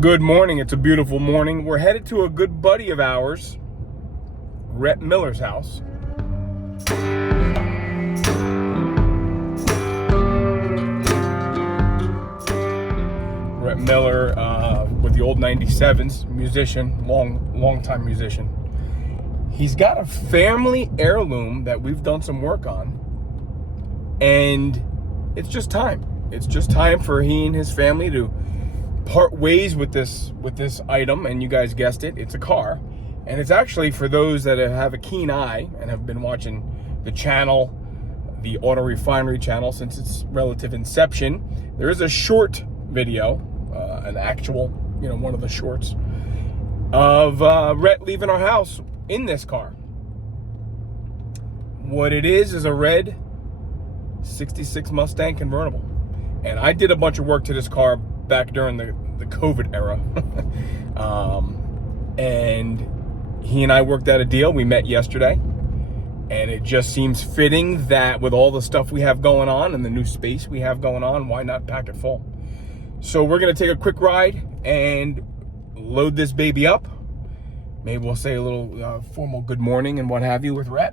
Good morning. It's a beautiful morning. We're headed to a good buddy of ours, Rhett Miller's house. Rhett Miller with the old 97s, musician, long-time musician. He's got a family heirloom that we've done some work on, and it's just time. It's just time for he and his family to part ways with this item, and you guys guessed it, it's a car. And it's actually, for those that have a keen eye and have been watching the channel, the Auto Refinery channel, since its relative inception, there is a short video, an actual, one of the shorts of Rhett leaving our house in this car. What it is a red 66 Mustang convertible. And I did a bunch of work to this car back during the COVID era. And he and I worked out a deal. We met yesterday. And it just seems fitting that with all the stuff we have going on and the new space we have going on, why not pack it full? So we're going to take a quick ride and load this baby up. Maybe we'll say a little formal good morning and what have you with Rhett.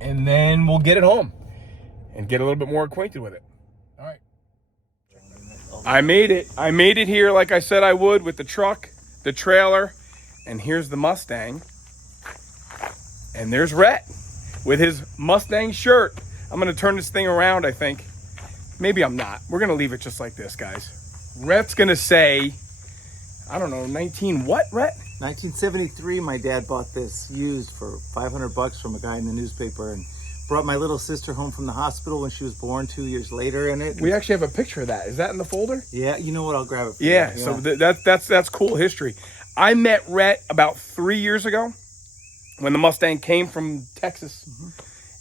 And then we'll get it home and get a little bit more acquainted with it. All right. I made it here like I said I would, with the truck, the trailer, and here's the Mustang. And there's Rhett with his Mustang shirt. I'm going to turn this thing around, I think. Maybe I'm not. We're going to leave it just like this, guys. Rhett's going to say, I don't know, 19 what, Rhett? 1973, my dad bought this used for $500 from a guy in the newspaper, and brought my little sister home from the hospital when she was born 2 years later in it. We actually have a picture of that. Is that in the folder? Yeah, you know what? I'll grab it for yeah, you. So that's cool history. I met Rhett about 3 years ago when the Mustang came from Texas,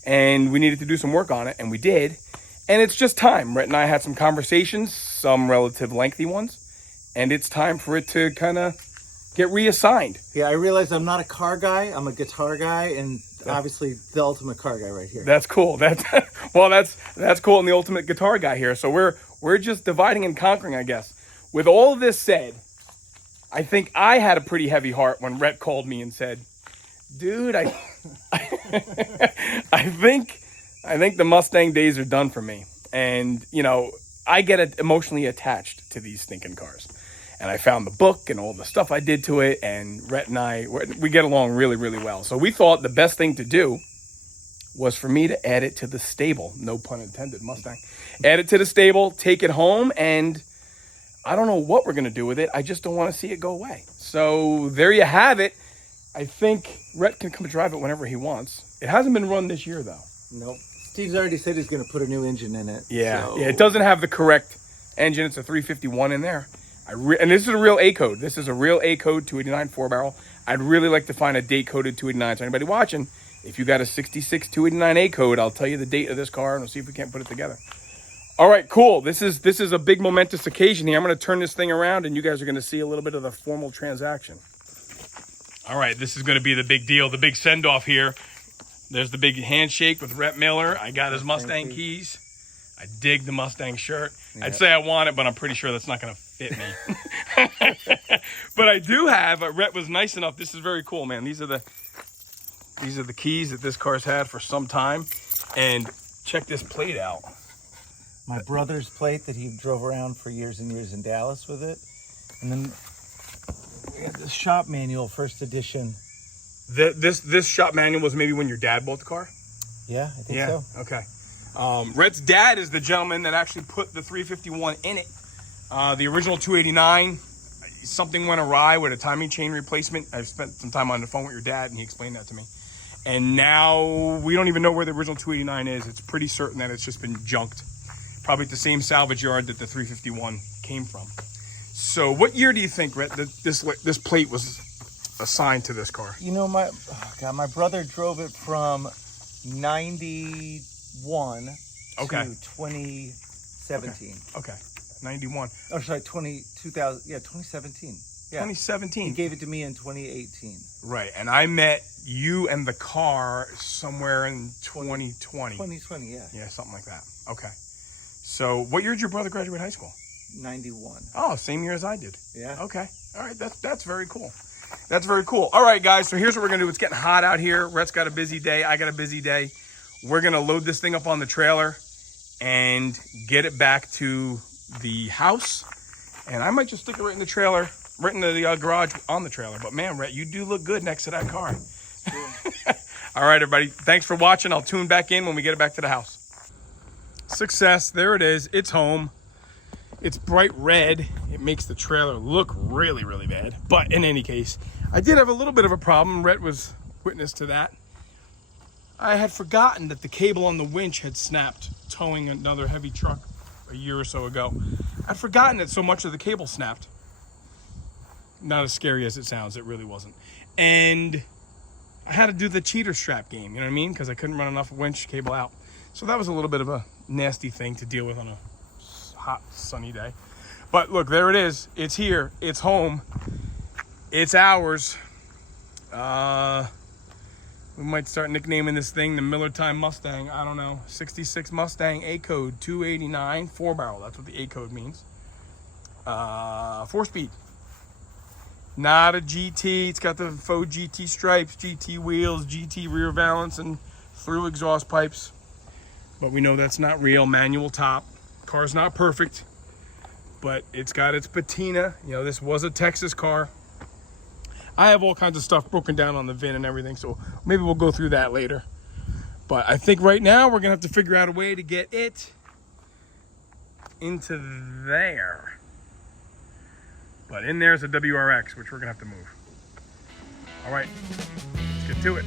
and we needed to do some work on it, and we did. And it's just time. Rhett and I had some conversations, some relative lengthy ones, and it's time for it to kind of get reassigned. Yeah, I realize I'm not a car guy. I'm a guitar guy, and obviously the ultimate car guy right here. That's cool. That's cool, and the ultimate guitar guy here. So we're just dividing and conquering, I guess. With all of this said, I think I had a pretty heavy heart when Rhett called me and said, "Dude, I think the Mustang days are done for me." And I get emotionally attached to these stinking cars. And I found the book and all the stuff I did to it, and Rhett and I, we get along really, really well. So we thought the best thing to do was for me to add it to the stable. No pun intended, Mustang. Add it to the stable, take it home, and I don't know what we're going to do with it. I just don't want to see it go away. So there you have it. I think Rhett can come drive it whenever he wants. It hasn't been run this year, though. Nope. Steve's already said he's going to put a new engine in it. Yeah, so. Yeah, it doesn't have the correct engine. It's a 351 in there. And this is a real A code. This is a real A code 289 4-barrel. I'd really like to find a date coded 289. So anybody watching, if you got a 66 289 A code, I'll tell you the date of this car and we'll see if we can't put it together. All right, cool. This is a big momentous occasion here. I'm going to turn this thing around and you guys are going to see a little bit of the formal transaction. All right, this is going to be the big deal, the big send-off here. There's the big handshake with Rhett Miller. I got his Mustang keys. I dig the Mustang shirt. Yeah. I'd say I want it, but I'm pretty sure that's not going to fit me. But I do have, Rhett was nice enough. This is very cool, man. These are the keys that this car's had for some time. And check this plate out. My brother's plate that he drove around for years and years in Dallas with it. And then we had the shop manual, first edition. This shop manual was maybe when your dad bought the car? Yeah, I think so. Okay. Rhett's dad is the gentleman that actually put the 351 in it. The original 289, something went awry with a timing chain replacement. I spent some time on the phone with your dad, and he explained that to me. And now we don't even know where the original 289 is. It's pretty certain that it's just been junked. Probably at the same salvage yard that the 351 came from. So what year do you think, Rhett, that this plate was assigned to this car? My brother drove it from 91 to 2017. Okay. 91. Oh, sorry, 2017. Yeah. 2017. He gave it to me in 2018. Right, and I met you and the car somewhere in 2020. 2020, yeah. Yeah, something like that. Okay. So what year did your brother graduate high school? 91. Oh, same year as I did. Yeah. Okay. All right. That's very cool. That's very cool. All right, guys. So here's what we're going to do. It's getting hot out here. Rhett's got a busy day. I got a busy day. We're going to load this thing up on the trailer and get it back to the house. And I might just stick it right in the trailer, right in the garage on the trailer. But man, Rhett, you do look good next to that car. Cool. All right, everybody. Thanks for watching. I'll tune back in when we get it back to the house. Success. There it is. It's home. It's bright red. It makes the trailer look really, really bad. But in any case, I did have a little bit of a problem. Rhett was witness to that. I had forgotten that the cable on the winch had snapped, towing another heavy truck a year or so ago. I'd forgotten that so much of the cable snapped. Not as scary as it sounds. It really wasn't. And I had to do the cheater strap game, you know what I mean? Because I couldn't run enough winch cable out. So that was a little bit of a nasty thing to deal with on a hot, sunny day. But look, there it is. It's here. It's home. It's ours. We might start nicknaming this thing the Miller Time Mustang. I don't know. 66 Mustang, A-code 289, 4-barrel. That's what the A-code means. 4-speed. Not a GT. It's got the faux GT stripes, GT wheels, GT rear valance, and through exhaust pipes. But we know that's not real. Manual top. Car's not perfect, but it's got its patina. You know, this was a Texas car. I have all kinds of stuff broken down on the VIN and everything, so maybe we'll go through that later. But I think right now we're gonna have to figure out a way to get it into there. But in there's a WRX, which we're gonna have to move. All right, let's get to it.